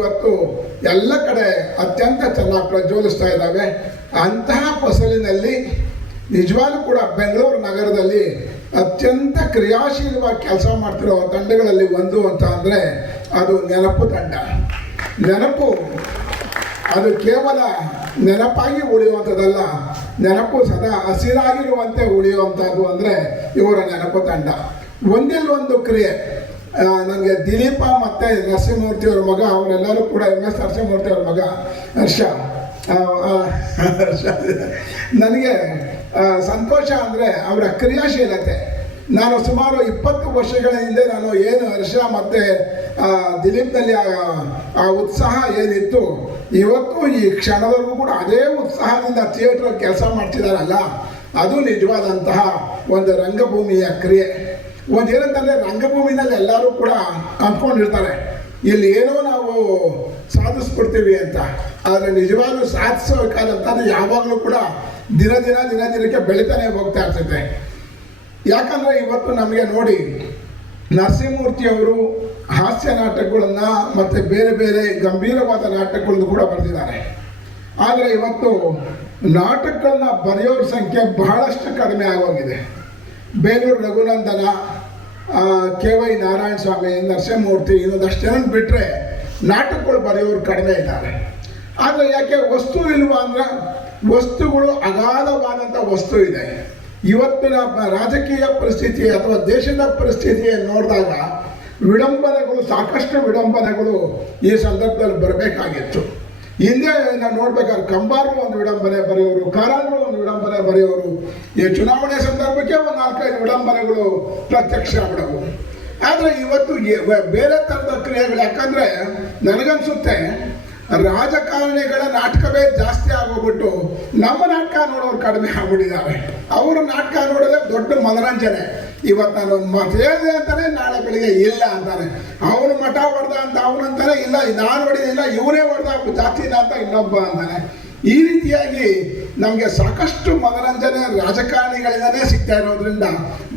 ಇವತ್ತು ಎಲ್ಲ ಕಡೆ ಅತ್ಯಂತ ಚೆನ್ನಾಗಿ ಪ್ರಜ್ವಲಿಸ್ತಾ ಇದ್ದಾವೆ ಅಂತಹ ಫಸಲಿನಲ್ಲಿ ನಿಜವಾಗ್ಲೂ ಕೂಡ ಬೆಂಗಳೂರು ನಗರದಲ್ಲಿ ಅತ್ಯಂತ ಕ್ರಿಯಾಶೀಲವಾಗಿ ಕೆಲಸ ಮಾಡ್ತಿರೋ ತಂಡಗಳಲ್ಲಿ ಒಂದು ಅಂತ ಅಂದರೆ ಅದು ನೆನಪು ತಂಡ. ನೆನಪು ಅದು ಕೇವಲ ನೆನಪಾಗಿ ಉಳಿಯುವಂಥದ್ದಲ್ಲ, ನೆನಪು ಸದಾ ಹಸಿರಾಗಿರುವಂತೆ ಉಳಿಯುವಂಥದ್ದು ಅಂದರೆ ಇವರ ನೆನಪು ತಂಡ. ಒಂದಿಲ್ಲೊಂದು ಕ್ರಿಯೆ. ನನಗೆ ದಿಲೀಪ ಮತ್ತು ನರಸಿಂಹಮೂರ್ತಿ ಅವ್ರ ಮಗ, ಅವರೆಲ್ಲರೂ ಕೂಡ ಎಂ ಎಸ್ ನರಸಿಂಹಮೂರ್ತಿ ಅವ್ರ ಮಗ, ಹರ್ಷ. ಹರ್ಷ. ನನಗೆ ಸಂತೋಷ ಅಂದರೆ ಅವರ ಕ್ರಿಯಾಶೀಲತೆ. ನಾನು ಸುಮಾರು ಇಪ್ಪತ್ತು ವರ್ಷಗಳ ಹಿಂದೆ ನಾನು ಏನು ಹರ್ಷ ಮತ್ತು ದಿಲೀಪ್ನಲ್ಲಿ ಆ ಉತ್ಸಾಹ ಏನಿತ್ತು, ಇವತ್ತು ಈ ಕ್ಷಣದವರೆಗೂ ಕೂಡ ಅದೇ ಉತ್ಸಾಹದಿಂದ ಥಿಯೇಟ್ರಲ್ಲಿ ಕೆಲಸ ಮಾಡ್ತಿದ್ದಾರಲ್ಲ ಅದು ನಿಜವಾದಂತಹ ಒಂದು ರಂಗಭೂಮಿಯ ಕ್ರಿಯೆ. ಒಂದು ಏನಂತಂದರೆ ರಂಗಭೂಮಿನಲ್ಲಿ ಎಲ್ಲರೂ ಕೂಡ ಅಂದ್ಕೊಂಡಿರ್ತಾರೆ ಇಲ್ಲಿ ಏನೋ ನಾವು ಸಾಧಿಸ್ಕೊಡ್ತೀವಿ ಅಂತ. ಆದರೆ ನಿಜವಾಗ್ಲೂ ಸಾಧಿಸಬೇಕಾದಂಥದ್ದು ಯಾವಾಗಲೂ ಕೂಡ ದಿನ ದಿನ ದಿನ ದಿನಕ್ಕೆ ಬೆಳಿತಾನೆ ಹೋಗ್ತಾ ಇರ್ತೈತೆ. ಯಾಕಂದರೆ ಇವತ್ತು ನಮಗೆ ನೋಡಿ ನರಸಿಂಹಮೂರ್ತಿಯವರು ಹಾಸ್ಯ ನಾಟಕಗಳನ್ನು ಮತ್ತು ಬೇರೆ ಬೇರೆ ಗಂಭೀರವಾದ ನಾಟಕಗಳನ್ನು ಕೂಡ ಬರೆದಿದ್ದಾರೆ. ಆದರೆ ಇವತ್ತು ನಾಟಕಗಳನ್ನ ಬರೆಯೋರ ಸಂಖ್ಯೆ ಬಹಳಷ್ಟು ಕಡಿಮೆ ಆಗೋಗಿದೆ. ಬೇಲೂರು ರಘುನಂದನ ಕೆ ವೈ ನಾರಾಯಣ ಸ್ವಾಮಿ ನರಸಿಂಹಮೂರ್ತಿ ಇನ್ನೊಂದಷ್ಟು ಜನ ಬಿಟ್ಟರೆ ನಾಟಕಗಳು ಬರೆಯೋರು ಕಡಿಮೆ ಇದ್ದಾರೆ. ಆದರೆ ಯಾಕೆ ವಸ್ತು ಇಲ್ವಾ ಅಂದ್ರೆ ವಸ್ತುಗಳು ಅಗಾಧವಾದಂಥ ವಸ್ತು ಇದೆ. ಇವತ್ತಿನ ರಾಜಕೀಯ ಪರಿಸ್ಥಿತಿ ಅಥವಾ ದೇಶದ ಪರಿಸ್ಥಿತಿಯನ್ನು ನೋಡಿದಾಗ ವಿಡಂಬನೆಗಳು, ಸಾಕಷ್ಟು ವಿಡಂಬನೆಗಳು ಈ ಸಂದರ್ಭದಲ್ಲಿ ಬರಬೇಕಾಗಿತ್ತು. ಹಿಂದೆ ನಾವು ನೋಡ್ಬೇಕಾದ್ರೆ ಕಂಬಾರು ಒಂದು ವಿಡಂಬನೆ ಬರೆಯೋರು ಕಾರಾದ್ರು ಒಂದು ವಿಡಂಬನೆ ಬರೆಯೋರು. ಈ ಚುನಾವಣೆ ಸಂದರ್ಭಕ್ಕೆ ಒಂದು ನಾಲ್ಕೈದು ವಿಡಂಬನೆಗಳು ಪ್ರತ್ಯಕ್ಷ ಆಗ್ಬಿಡವು. ಆದರೆ ಇವತ್ತು ಬೇರೆ ಥರದ ಕ್ರಿಯೆಗಳು, ಯಾಕಂದರೆ ನನಗನ್ಸುತ್ತೆ ರಾಜಕಾರಣಿಗಳ ನಾಟಕವೇ ಜಾಸ್ತಿ ಆಗೋಗ್ಬಿಟ್ಟು ನಮ್ಮ ನಾಟಕ ನೋಡೋರು ಕಡಿಮೆ ಆಗ್ಬಿಟ್ಟಿದ್ದಾರೆ. ಅವರು ನಾಟಕ ನೋಡೋದೇ ದೊಡ್ಡ ಮನರಂಜನೆ. ಇವತ್ತು ನಾನು ಮತ ಹೇಳಿದೆ ಅಂತಾನೆ ನಾಳೆ ಬೆಳಿಗ್ಗೆ ಇಲ್ಲ ಅಂತಾನೆ ಅವನು ಮಠ ಹೊಡೆದ ಅಂತ ಅವನಂತಾನೆ ಇಲ್ಲ, ನಾನು ಹೊಡೆದಿಲ್ಲ ಇವನೇ ಹೊಡೆದ ಜಾತಿ ಅಂತ ಇನ್ನೊಬ್ಬ ಅಂತಾನೆ. ಈ ರೀತಿಯಾಗಿ ನಮಗೆ ಸಾಕಷ್ಟು ಮನೋರಂಜನೆ ರಾಜಕಾರಣಿಗಳಿಂದನೇ ಸಿಗ್ತಾ ಇರೋದ್ರಿಂದ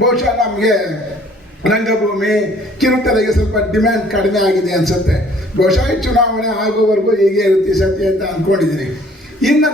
ಬಹುಶಃ ನಮಗೆ ರಂಗಭೂಮಿ, ಕಿರುತೆರೆಗೆ ಸ್ವಲ್ಪ ಡಿಮ್ಯಾಂಡ್ ಕಡಿಮೆ ಆಗಿದೆ ಅನ್ಸುತ್ತೆ. ಬಹುಶಃ ಚುನಾವಣೆ ಆಗುವವರೆಗೂ ಹೀಗೆ ಇರುತ್ತೆ ಸತ್ಯ ಅಂತ ಅಂದ್ಕೊಂಡಿದ್ದೀನಿ ಇನ್ನು